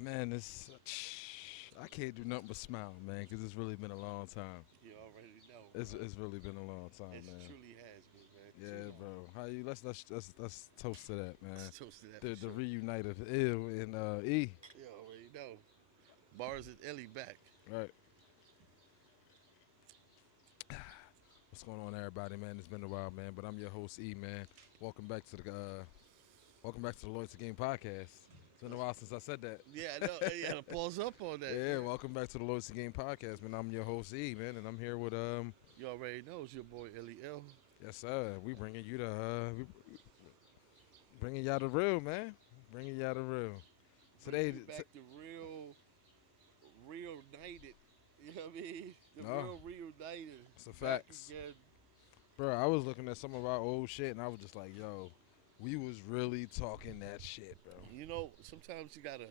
Man, I can't do nothing but smile, man, because it's really been a long time. You already know, It's bro. really been a long time, It man. truly has been, man. Too Yeah, long. bro. How you? Let's toast to that, man. Let's toast to that for The sure. reunite of Ill and E. You already know. Bars and Ellie back. Right. What's going on, everybody, man? It's been a while, man. But I'm your host, E, man. Welcome back to the Loyalty Game podcast. It's been a while since I said that. Yeah, I know. You had to pause up on that. Yeah, Yeah. welcome back to the Loyalty Game podcast, man. I'm your host, E, man, and I'm here with You already know it's your boy Ellie L. yes, sir. We bringing you we bringing y'all the real, man. Bringing y'all the real. Bringing Today, you back to real united. You know what I mean? The no, real reunited. it's a Back facts, again. bro. I was looking at some of our old shit, and I was just like, yo, we was really talking that shit, bro. You know, sometimes you gotta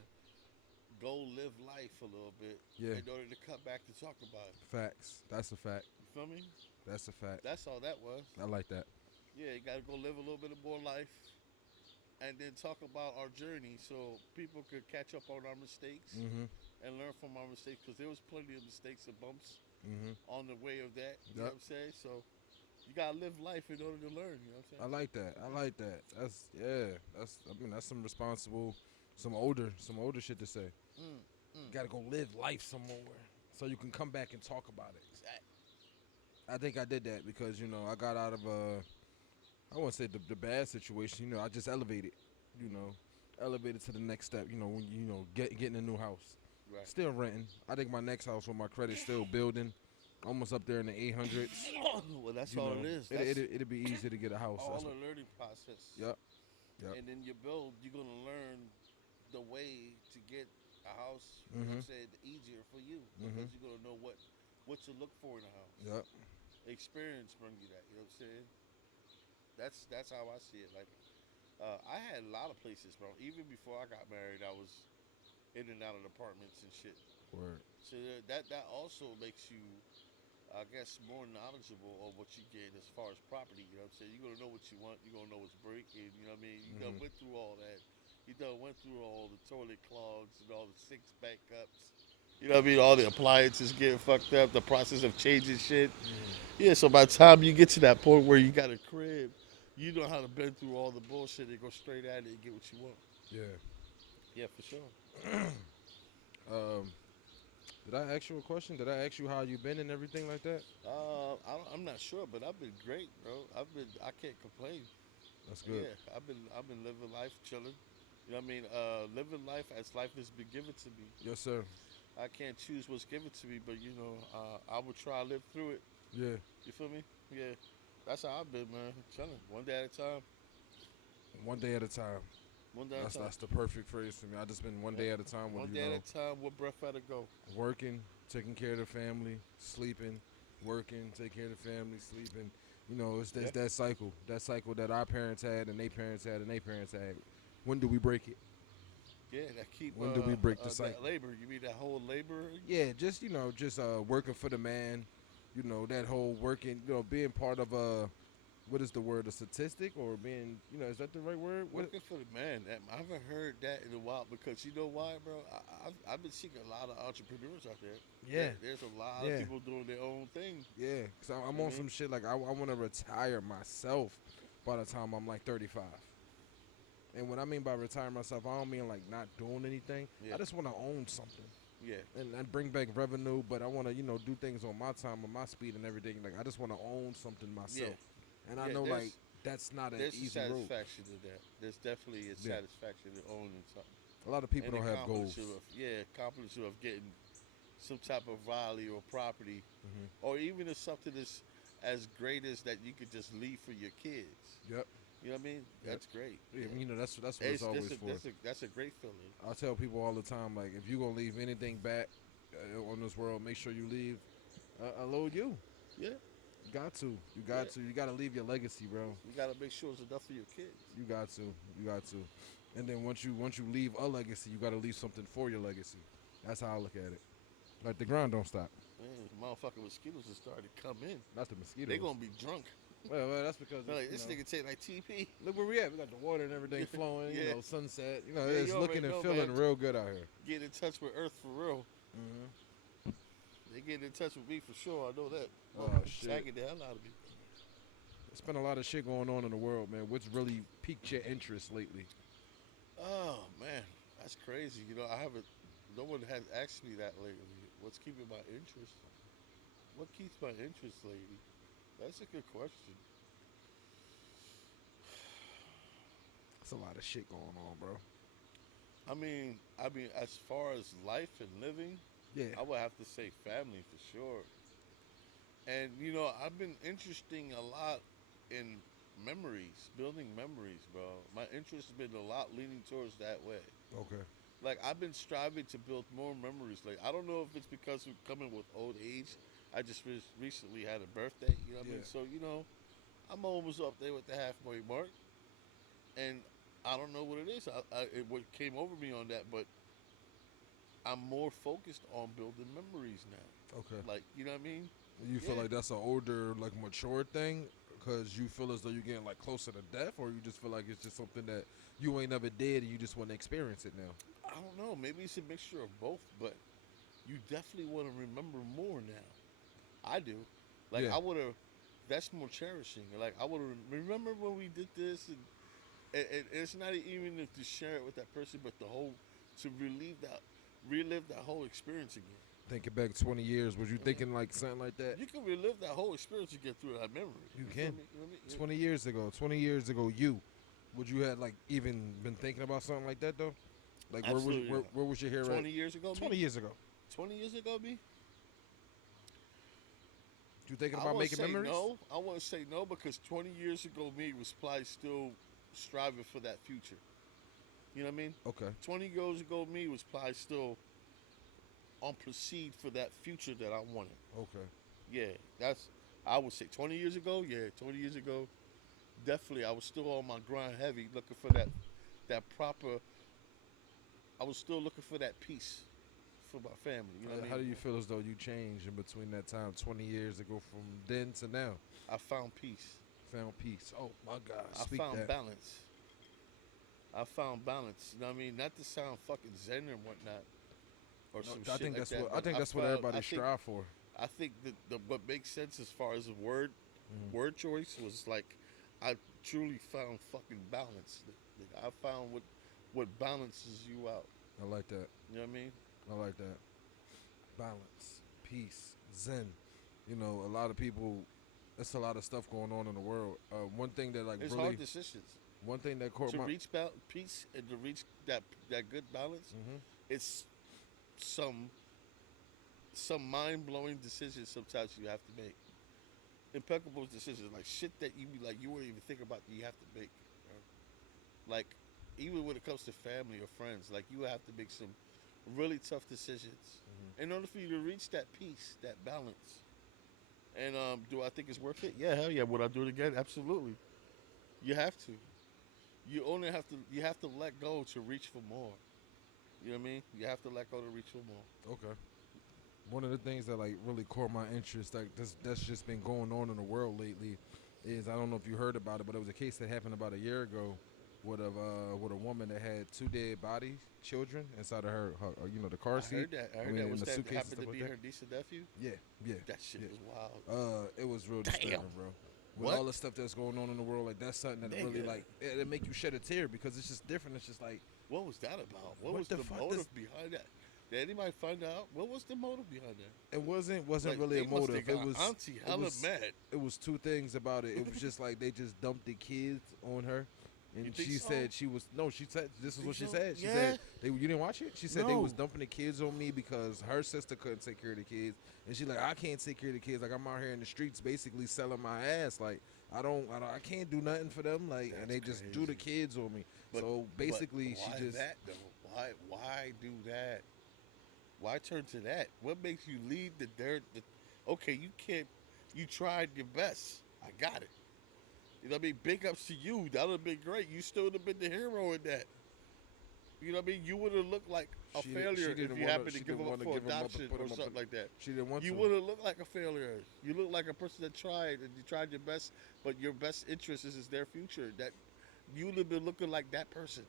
go live life a little bit Yeah, in order to come back to talk about it. facts. That's a fact. You feel me? That's a fact. That's all that was. I like that. Yeah, you gotta go live a little bit of more life and then talk about our journey so people could catch up on our mistakes Mhm. and learn from our mistakes because there was plenty of mistakes and bumps Mhm. on the way of that. You know Yep. what I'm saying? So you gotta live life in order to learn. You know what I I'm like that. I like that. That's yeah. That's some responsible, some older shit to say. saying? You gotta go live life somewhere so you can come back and talk about it. Exactly. I think I did that because I got out of I won't say the bad situation. I just elevated. You know, elevated to the next step. When getting a new house. Right. Still renting. I think my next house with my credit still building, almost up there in the 800s. Well, that's You all know, it is. it That's it it'll be easy to get a house. all That's the what. learning process. Yep. Yep. And then you build, you're gonna learn the way to get a house. You know what Mhm. I'm saying? Easier for you Mhm. because you're gonna know what to look for in a house. Yep. Experience bring you that. You know what I'm saying? That's how I see it. Like I had a lot of places, bro. Even before I got married, I was in and out of apartments and shit. Word. So that also makes you, I guess, more knowledgeable of what you get as far as property. You know what I'm saying? You're gonna know what you want. You're gonna know what's breaking. You know what I mean? You done Mhm. went through all that. You done went through all the toilet clogs and all the sinks backups. You know what I mean? All the appliances getting fucked up. The process of changing shit. Mhm. Yeah. So by the time you get to that point where you got a crib, you know how to bend through all the bullshit and go straight at it and get what you want. Yeah. Yeah, for sure. Um. Did I ask you a question? Did I ask you how you been and everything like that? I'm not sure, but I've been great, bro. I can't complain. That's good. Yeah, I've been living life, chilling. You know what I mean? Living life as life has been given to me. Yes, sir. I can't choose what's given to me, but I will try to live through it. Yeah. You feel me? Yeah, that's how I've been, man. Chilling, one day at a time, One day at a time. one day at a That's time. that's the perfect phrase for me. I just been one Yep. day at a time with One day at a time, one breath at a go. working, taking care of the family, sleeping, working, taking care of the family, sleeping. It's Yeah, that cycle that our parents had and their parents had and their parents had. When do we break it? yeah. That keep When do we break the that cycle? labor. You mean that whole labor? Yeah, just working for the man. That whole working. Being part of what is the word? A statistic or being? Is that the right word? What? Working for the man. I haven't heard that in a while because you know why, bro? I've been seeing a lot of entrepreneurs out there. Yeah, There's a lot of yeah. people doing their own thing. Yeah, cause I'm You know on what I mean? some shit like I want to retire myself by the time I'm like 35. And what I mean by retire myself, I don't mean like not doing anything. Yeah, I just want to own something yeah, and bring back revenue. But I want to do things on my time, on my speed, and everything. Like I just want to own something yeah, myself. And I yeah. know like that's not an There's a easy road. satisfaction in that. There's definitely a Yeah, satisfaction in owning something a lot of people and don't have goals. accomplishing of getting some type of value or property, Hmm. or even if something is as great as that you could just leave for your kids. Yep, You know what I mean? yep. That's great. Yeah, Yeah. that's what it's always for. That's a great feeling. I tell people all the time, like if you gonna leave anything back on this world, make sure you leave a little you. Yeah, You got to. You yeah. got to. You got to leave your legacy, bro. You gotta make sure it's enough for your kids. You got to. You got to. And then once you leave a legacy, you got to leave something for your legacy. That's how I look at it. Like the grind don't stop. Man, motherfucking mosquitoes are starting to come in. Not the They mosquitoes. gonna be drunk. Well, that's because They're it's, like, this nigga take like TP. look where we at. We got the water and everything flowing. Yeah. Sunset. Yeah, It's you looking already and know, feeling man. real good out here. Get in touch with Earth for real. Hmm. They get in touch with me for sure. I know that. Oh shit. Tagging the hell out of me. There's been a lot of shit going on in the world, man. What's really piqued your interest lately? Oh man, that's crazy. I haven't. No one has asked me that lately. What's keeping my interest? What keeps my interest lately? That's a good question. It's a lot of shit going on, bro. As far as life and living, Yeah. I would have to say family for sure. And I've been interesting a lot in memories, building memories, bro. My interest has been a lot leaning towards that way. Okay. Like I've been striving to build more memories. Like I don't know if it's because we're coming with old age. I just recently had a birthday. You know what I mean? Yeah. So I'm almost up there with the halfway mark, and I don't know what it is. What came over me on that, but I'm more focused on building memories now. Okay. Like you know what I mean? You feel Yeah. like that's an older, like mature thing, because you feel as though you're getting like closer to death, or you just feel like it's just something that you ain't never did and you just want to experience it now. I don't know. Maybe it's a mixture of both, but you definitely want to remember more now. I do. Like Yeah. I would have. That's more cherishing. Like I would have. Remember when we did this, and it's not even if to share it with that person, but the whole to relive that whole experience again. Thinking back 20 years, was you I mean, thinking like something like that? you can relive that whole experience again through that memory. You feel can. me? You know what I mean? 20 years ago, would you have like even been thinking about something like that though? Like Absolutely not. where was your hair 20 at? years ago, 20 me? years ago. 20 years ago, me? You thinking I about want to making say memories? no. I want to say no because 20 years ago, me was probably still striving for that future. You know what I mean? Okay. 20 years ago, me was probably still on proceed for that future that I wanted. Okay. Yeah, that's, I would say 20 years ago, yeah, 20 years ago, definitely I was still on my grind heavy looking for that proper, I was still looking for that peace for my family. You know what I mean? How do you feel as though you changed in between that time, 20 years ago from then to now? I found peace. Found peace. Oh my God. I Speak found that. balance. I found balance. You know what I mean? Not to sound fucking zen or whatnot or No, some I shit think like that's that. what I but think that's what found- everybody strive for. I think that what makes sense as far as a word choice was like I truly found fucking balance. Like, I found what balances you out. I like that. You know what I mean? I like that. Balance, peace, zen. A lot of people. It's a lot of stuff going on in the world. One thing that like It's really, hard decisions one thing that caught to my. reach peace and to reach that good balance. Mhm. It's some mind blowing decisions sometimes you have to make. Impeccable decisions like shit that you be like you wouldn't even think about that you have to make. You know? Like even when it comes to family or friends, like you have to make some really tough decisions in order for you to reach that peace, that balance. And do I think it's worth it? Yeah, hell yeah. Would I do it again? Absolutely. You have to. You only have to. You have to let go to reach for more. You know what I mean? You have to let go to reach for more. Okay. One of the things that like really caught my interest, like that's just been going on in the world lately, is I don't know if you heard about it, but it was a case that happened about a year ago, with a woman that had two dead bodies, children inside of her the car I seat. heard that. I heard that. in Was the that suitcase and happened stuff to like be that. her niece and nephew? Yeah, yeah. That shit yeah. was wild. It was real Damn. disturbing, bro. With What? all the stuff that's going on in the world, like that's something that really Nigga. like it make you shed a tear because it's just different. It's just like What was that about? What What was the the fuck motive behind that? Did anybody find out? What was the motive behind that? it wasn't Like, really a they must have motive. It got was auntie hella mad. it was two things about it. It was just like they just dumped the kids on her. You And think she so? said she was no. She said this is think what she so? said. She Yeah. said you didn't watch it. She said they was No. dumping the kids on me because her sister couldn't take care of the kids, and she like I can't take care of the kids. Like I'm out here in the streets basically selling my ass. Like I can't do nothing for them. Like and That's they just do the crazy. kids on me. But- So basically but why she just that though? Why do that? Why turn to that? What makes you lead the dirt? Okay, you can't. You tried your best. I got it. You know what I mean? Big ups to you. That would have been great. You still would have been the hero in that. You know what I mean? You would have looked like a She failure if didn't you want to. happened to She give didn't him up want to for give him up and adoption put or him up. something like that. She didn't want You to. would have looked like a failure. You look like a person that tried and you tried your best, but your best interest is their future. That you would have been looking like that person.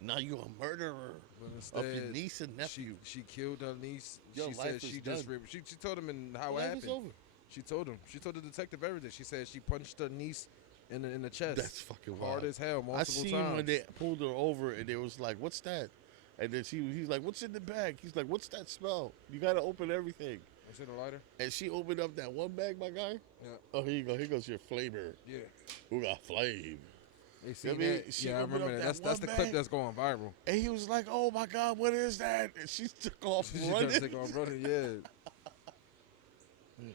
Now you're a murderer But of your instead, niece and nephew. she killed her niece. Your She said life is she just done. she told him and how Your it life is happened. over. She told him. She told the detective everything. She said she punched her niece in the chest, That's fucking hard wild. as hell, I multiple seen when times. they pulled her over and they was like, "What's that?" And then he's like, "What's in the bag?" He's like, "What's that smell? You gotta open everything." Was it a lighter? And she opened up that one bag, my guy. Yeah. Oh, here you go. Here goes your flavor. Yeah. Who got flame? They I seen mean, that. she Yeah, I opened remember up that. that That's one the clip bag, that's going viral. and he was like, "Oh my God, what is that?" And she took off She tried running. to take off running. Yeah.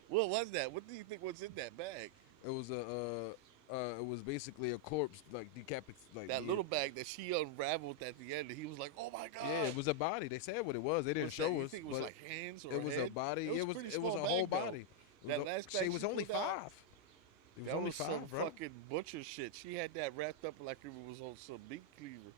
What was that? What do you think was in that bag? It was it was basically a corpse, like decapitated, like That little bag that she unraveled at the end, and he was like, "Oh my God!" yeah, it was a body. They said what it was. They didn't What's that? show You us, think it was but like hands or it was a head? body. It was, It pretty was small a whole bag, though. body. That last bag she was only pulled out, 5. It was that only was some 5, bro. fucking butcher shit. She had that wrapped up like it was on some meat cleaver.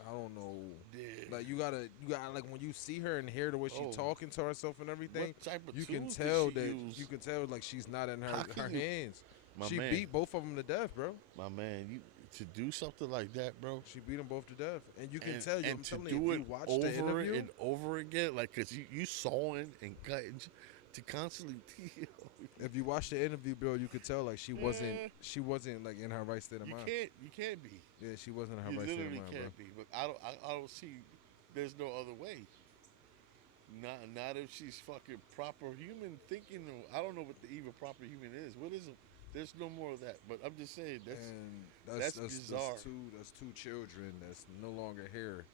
I don't know. Yeah. Like you gotta like when you see her and hear the way she Oh. talking to herself and everything, What type of you can tools tell did she that use? you can tell like she's not in How her can you- hands. My She man. beat both of them to death, bro. My man, you to do something like that, bro. She beat them both to death, and you can and, tell. I'm and to telling do you, if it you watch over the interview, and over again, like because you sawing and cutting to constantly. if you watch the interview, bro, you could tell like she wasn't like in her right state of mind. You can't be. Yeah, she wasn't in her You right state of literally mind, bro. can't be. But I don't see. There's no other way. Not if she's fucking proper human thinking. I don't know what the even proper human is. What is it? There's no more of that. But I'm just saying And that's bizarre. That's two children that's no longer here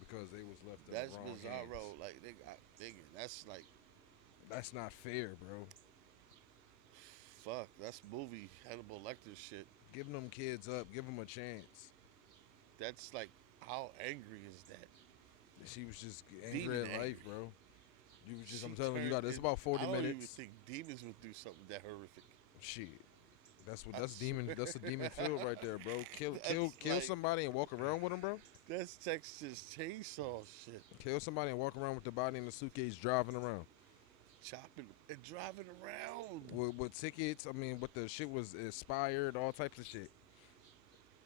because they was left in that's the wrong bizarre, hands. bro. Like that's like That's not fair, bro. fuck. That's movie Hannibal Lecter shit. Giving them kids up, give them a chance. That's like how angry is that? She was just angry at Demon life, angry. bro. You was just, She I'm telling you, turned it's in- about 40 I don't minutes. even think demons would do something that horrific. Shit. That's I demon. swear. That's a demon field right there, bro. Kill That's like- somebody and walk around with them, bro. That's Texas chainsaw shit. Kill somebody and walk around with the body in the suitcase, driving around Chopping and driving around. with tickets. I mean, what the shit was expired, all types of shit.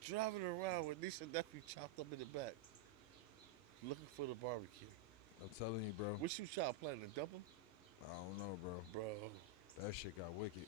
Driving around with niece and nephew chopped up in the back. Looking for the barbecue. I'm telling you, bro. What you child planning to dump him? I don't know, bro. Bro. That shit got wicked.